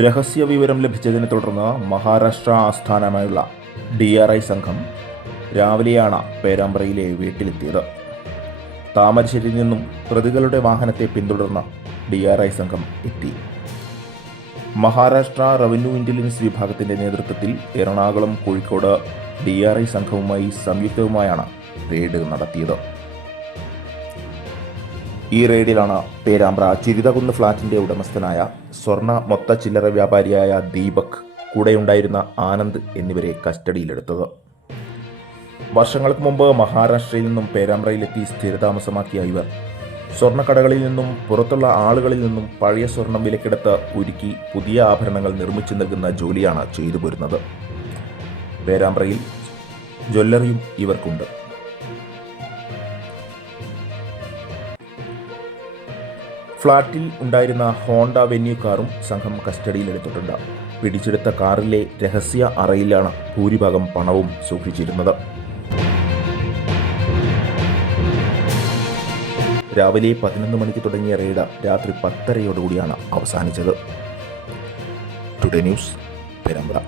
രഹസ്യ വിവരം ലഭിച്ചതിനെ തുടർന്ന് മഹാരാഷ്ട്ര ആസ്ഥാനമായുള്ള ഡി ആർ ഐ സംഘം രാവിലെയാണ് പേരാമ്പ്രയിലെ വീട്ടിലെത്തിയത്. താമരശ്ശേരിയിൽ നിന്നും പ്രതികളുടെ വാഹനത്തെ പിന്തുടർന്ന് ഡി ആർ ഐ സംഘം എത്തി. മഹാരാഷ്ട്ര റവന്യൂ ഇന്റലിജൻസ് വിഭാഗത്തിന്റെ നേതൃത്വത്തിൽ Ernakulam Kozhikode D R I സംഘവുമായി സംയുക്തവുമായാണ് റെയ്ഡ് നടത്തിയത്. ഈ റെയ്ഡിലാണ് പേരാമ്പ്ര ചിരിതകുന്ന് ഫ്ളാറ്റിന്റെ ഉടമസ്ഥനായ സ്വർണ മൊത്ത ചില്ലറ വ്യാപാരിയായ ദീപക് കൂടെയുണ്ടായിരുന്ന ആനന്ദ് എന്നിവരെ കസ്റ്റഡിയിലെടുത്തത്. വർഷങ്ങൾക്ക് മുമ്പ് മഹാരാഷ്ട്രയിൽ നിന്നും പേരാമ്പ്രയിലെത്തി സ്ഥിരതാമസമാക്കിയ ഇവർ സ്വർണക്കടകളിൽ നിന്നും പുറത്തുള്ള ആളുകളിൽ നിന്നും പഴയ സ്വർണം വിലക്കെടുത്ത് ഉരുക്കി പുതിയ ആഭരണങ്ങൾ നിർമ്മിച്ചു നൽകുന്ന ജോലിയാണ് ചെയ്തു പോരുന്നത് പേരാമ്പ്രയിൽ ജ്വല്ലറിയും ഇവർക്കുണ്ട്. ഫ്ളാറ്റിൽ ഉണ്ടായിരുന്ന ഹോണ്ട വെന്യൂ കാറും സംഘം കസ്റ്റഡിയിലെടുത്തിട്ടുണ്ട് പിടിച്ചെടുത്ത കാറിലെ രഹസ്യ അറയിലാണ് ഭൂരിഭാഗം പണവും സൂക്ഷിച്ചിരുന്നത്. രാവിലെ പതിനൊന്ന് മണിക്ക് തുടങ്ങിയ റെയ്ഡ് രാത്രി പത്തരയോടുകൂടിയാണ് അവസാനിച്ചത്. Today news പെരമ്പ്ര